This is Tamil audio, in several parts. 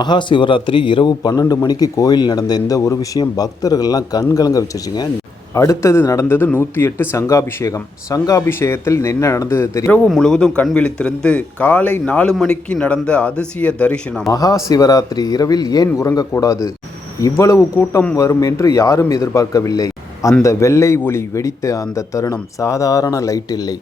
மகா சிவராத்திரி இரவு பன்னெண்டு மணிக்கு கோயில் நடந்த இந்த ஒரு விஷயம் பக்தர்கள்லாம் கண் கலங்க வச்சிருச்சுங்க. அடுத்தது நடந்தது நூற்றி எட்டு சங்காபிஷேகம். சங்காபிஷேகத்தில் என்ன நடந்தது தெரியும் இரவு முழுவதும் கண் விழித்திருந்து காலை நாலு மணிக்கு நடந்த அதிசய தரிசனம். மகா சிவராத்திரி இரவில் ஏன் உறங்கக்கூடாது? இவ்வளவு கூட்டம் வரும் என்று யாரும் எதிர்பார்க்கவில்லை. அந்த வெள்ளை ஒளி வெடித்த அந்த தருணம் சாதாரண லைட் இல்லை.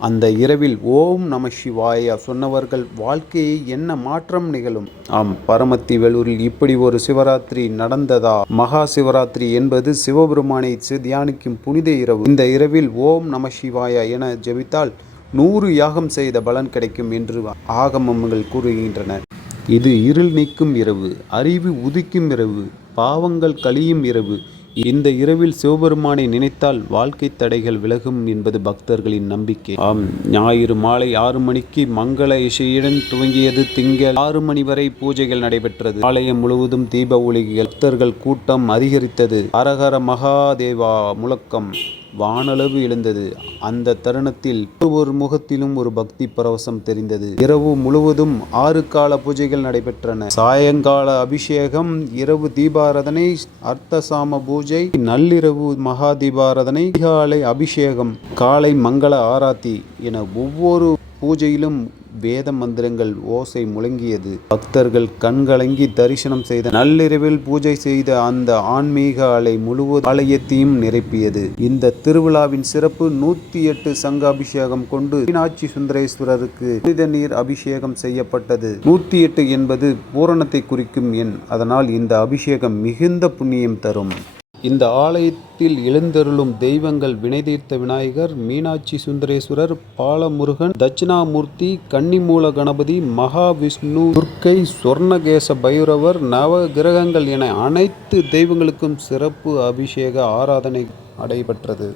அந்த இரவில் ஓம் நம சிவாயா சொன்னவர்கள் வாழ்க்கையை என்ன மாற்றம் நிகழும்? ஆம் பரமத்தி வேலூரில் இப்படி ஒரு சிவராத்திரி நடந்ததா? மகா சிவராத்திரி என்பது சிவபெருமானை சி- தியானிக்கும் புனித இரவு. இந்த இரவில் ஓம் நம சிவாயா என ஜெபித்தால் நூறு யாகம் செய்த பலன் கிடைக்கும் என்று ஆகமங்கள் கூறுகின்றன இது இருள் நீக்கும் இரவு அறிவு உதிக்கும் இரவு பாவங்கள் கழியும் இரவு இந்த இரவில் சிவபெருமானை நினைத்தால் வாழ்க்கை தடைகள் விலகும் என்பது பக்தர்களின் நம்பிக்கை. ஆம் ஞாயிறு மாலை ஆறு மணிக்கு மங்கள இசையுடன் துவங்கியது திங்கள் ஆறு மணி வரை பூஜைகள் நடைபெற்றது. ஆலயம் முழுவதும் தீப ஒளிகள் பக்தர்கள் கூட்டம் அதிகரித்தது. அரகர மகாதேவா முழக்கம். வானளவு எழுந்தது. அந்த தருணத்தில் ஒவ்வொரு முகத்திலும் ஒரு பக்தி பரவசம் தெரிந்தது. இரவு முழுவதும் ஆறு கால பூஜைகள் நடைபெற்றன. சாயங்கால அபிஷேகம் இரவு தீபாராதனை அர்த்தசாம பூஜை நள்ளிரவு மகா தீபாராதனை அதிகாலை அபிஷேகம் காலை மங்கள ஆராத்தி என ஒவ்வொரு பூஜையிலும் வேத மந்திரங்கள் ஓசை முழங்கியது. பக்தர்கள் கண்கலங்கி தரிசனம் செய்த நள்ளிரவில் பூஜை செய்த அந்த ஆன்மீக அலை முழுவதும் ஆலயத்தையும் நிரப்பியது. இந்த திருவிழாவின் சிறப்பு நூத்தி எட்டு சங்க அபிஷேகம் கொண்டு மீனாட்சி சுந்தரேஸ்வரருக்கு புனித நீர் அபிஷேகம் செய்யப்பட்டது. நூத்தி எட்டு என்பது பூரணத்தை குறிக்கும் எண். அதனால் இந்த அபிஷேகம் மிகுந்த புண்ணியம் தரும். இந்த ஆலயத்தில் எழுந்தருளும் தெய்வங்கள் வினைதீர்த்த விநாயகர் மீனாட்சி சுந்தரேஸ்வரர் பாலமுருகன் தட்சிணாமூர்த்தி கன்னிமூல கணபதி மகாவிஷ்ணு துர்க்கை சொர்ணகேச பைரவர் நவ கிரகங்கள் என அனைத்து தெய்வங்களுக்கும் சிறப்பு அபிஷேக ஆராதனை நடைபெற்றது.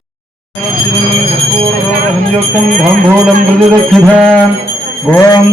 ஓம்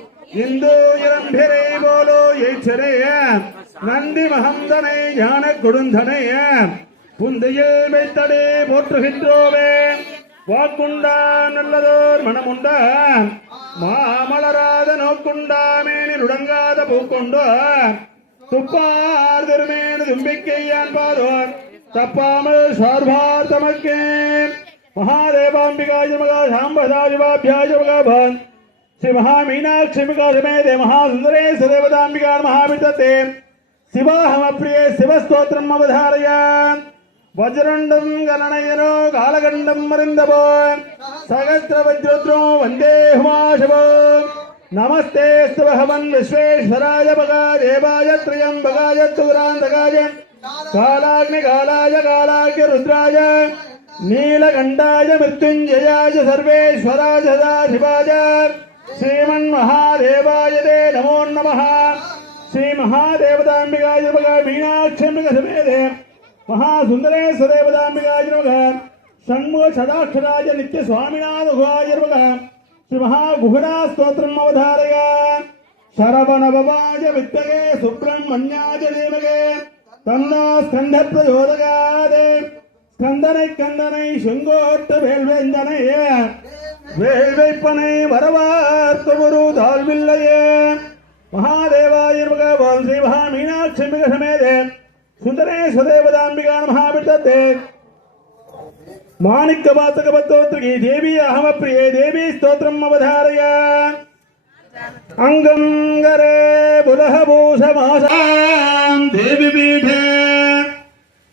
இந்து இளம்பிரை போலோ எய்ச்சரே நந்தி மகந்தனை ஞான கொடுந்தனைய. புந்தையில் வைத்தடே போற்றுகின்றோமே. வாக்குண்டா நல்லதோர் மனமுண்டா. மாமலராத நோக்குண்டாமேனில் உடங்காத பூக்கொண்டோ. துப்பார் திருமேனு தும்பிக்கையான் பாதோர் தப்பாமல் சார்பார் தமக்கே மகாதேவாம்பிகாய மகா சாம்பதாஜிவாபியாய மகாபான். శ్రీ మహామీనాక్షమి కోసమే దే మహాసుందరే సదేవదాంబికా మహామితే శివాహమప్రియే శివస్తోత్రం అవధారయ. వజ్రండం గణనయనో కాళగండం మరిందవో సహస్ర వజ్రోద్రో వందే హుమాశవో నమస్తే స్వహవన్ విశ్వేశ్వరాయ త్రయం భగాయ తురాంతకాయ కాళాగ్ని కాళాయ కాళాగ్ని రుద్రాయ. నీలగండాయ మృత్యుంజయాయ సర్వేశ్వరాయ సదా శివాయ சதாசிவாய ஸ்ரீமன் மகாதேவாய தே நமோ நமः ஸ்ரீ மகாதேவதாம்பிகாய நமக மீனாட்சியம்பிக சமேதே மகாசுந்தரேஸ்வர தேவதாம்பிகாய நமக ஷண்முக சதாட்சராஜ நித்ய சுவாமிநாதகுகாய நமக ஸ்ரீ மகாகுகரா ஸ்தோத்திரம் அவதாரய சரவணபவாஜ வித்தகே சுப்பிரமணியாஜ தீமகே தன்னோ ஸ்கந்த பிரயோதகாதே ஸ்கந்தனை கந்தனை செங்கோட்டு வேல்வேந்தனையே வேள்வைப்பனை வரவார்த்தொரு தாழ்வில்லையே மகாதேவாயிர்மக வம்சி மகா மீனாட்சி மிக சமேதே சுந்தரே சுதேவதாம்பிகான் மகாபித்தே மாணிக்க வாசக பத்தோத்திரிகி தேவி அகமப்பிரியே தேவி ஸ்தோத்திரம் அவதாரய அங்கங்கரே புலகபூஷமாசாம் தேவி பீடே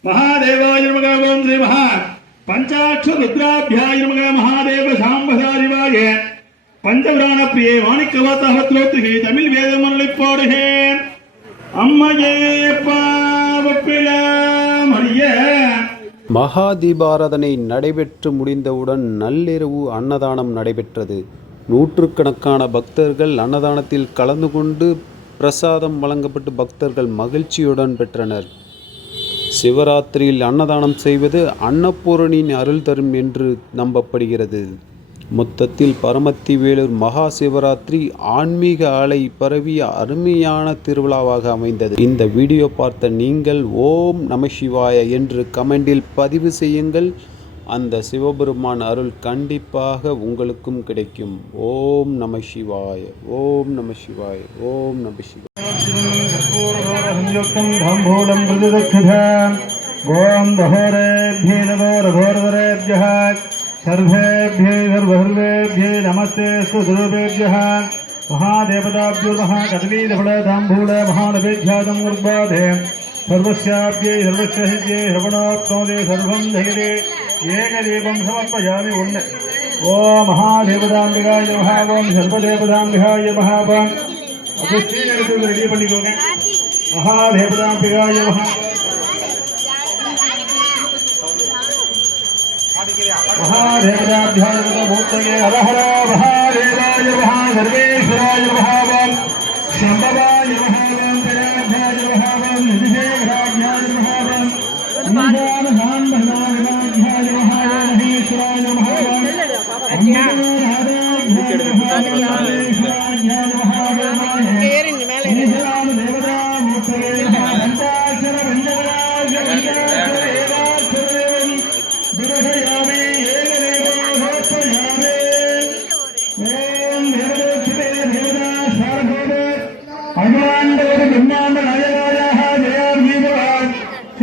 மகாதேவாயிர்மக வம்சி மகா பஞ்சாட்ச ருத்ராபியாய நமக மகாதேவ சாம்பதாரிவாய பஞ்சபுராண பிரியே மாணிக்க வாசகத்திரோத்திரிகை தமிழ் வேதமருளை போடுகேன். அம்மையே பாவப்பில மரிய மகா தீபாராதனை நடைபெற்று முடிந்தவுடன் நள்ளிரவு அன்னதானம் நடைபெற்றது. நூற்றுக்கணக்கான பக்தர்கள் அன்னதானத்தில் கலந்து கொண்டு பிரசாதம் வழங்கப்பட்டு பக்தர்கள் மகிழ்ச்சியுடன் பெற்றனர். சிவராத்திரியில் அன்னதானம் செய்வது அன்னபூரணியின் அருள் தரும் என்று நம்பப்படுகிறது. மொத்தத்தில் பரமத்தி வேலூர் மகா சிவராத்திரி ஆன்மீக அலை பரவிய அருமையான திருவிழாவாக அமைந்தது. இந்த வீடியோ பார்த்த நீங்கள் ஓம் நம சிவாய என்று கமெண்டில் பதிவு செய்யுங்கள். அந்த சிவபெருமான் அருள் கண்டிப்பாக உங்களுக்கும் கிடைக்கும். ஓம் நம சிவாய ஓம் நம சிவாய ஓம் நம சிவாய संयुक्तं धम्भूलं प्रतिदक्षिधाम् ॐ बहोरेभ्ये नमस्ते सुरूपेभ्यः महादेवताभ्युर्मः कदलीफलधाम्भूल महानभेध्यातं उर्बाधे सर्वस्य हिज्ये श्रवणोक्तोदे सर्वं धैर्ये एकदेवं समर्पयामि उन्न ओ महादेवताम्बिकाय महावं सर्वदेवताम्बिकाय महावम् ॐ அகஸ்தீன் எடுத்து ரெடி பண்ணிக்கோங்க மகாதேவதாம்பிகாய மகா மகாதேவதாபியாய மூர்த்தயே ஹரஹர மகாதேவாய மகா சர்வேஸ்வராய மகாவாம் சம்பவாய மகாவாம் பிராஜாய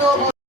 особо.